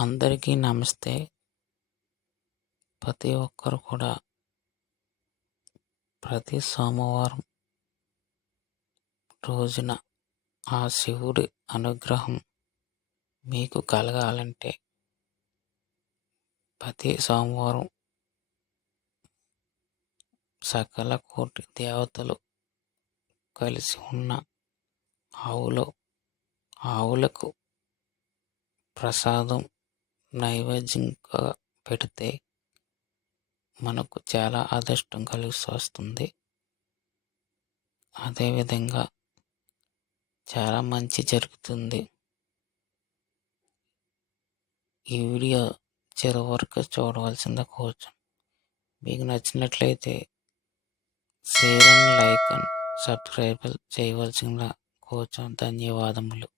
అందరికీ నమస్తే. ప్రతి ఒక్కరు కూడా ప్రతి సోమవారం రోజున ఆ శివుడి అనుగ్రహం మీకు కలగాలంటే ప్రతి సోమవారం సకల కోటి దేవతలు కలిసి ఉన్న ఆవులో ఆవులకు ప్రసాదం నైవేద్యంగా పెడితే మనకు చాలా అదృష్టం కలిసి వస్తుంది. అదేవిధంగా చాలా మంచి జరుగుతుంది. ఈ వీడియో చివరి వరకు చూడవలసింది కోచం మీకు నచ్చినట్లయితే share and like and subscribe చేయవలసిన కోచం ధన్యవాదములు.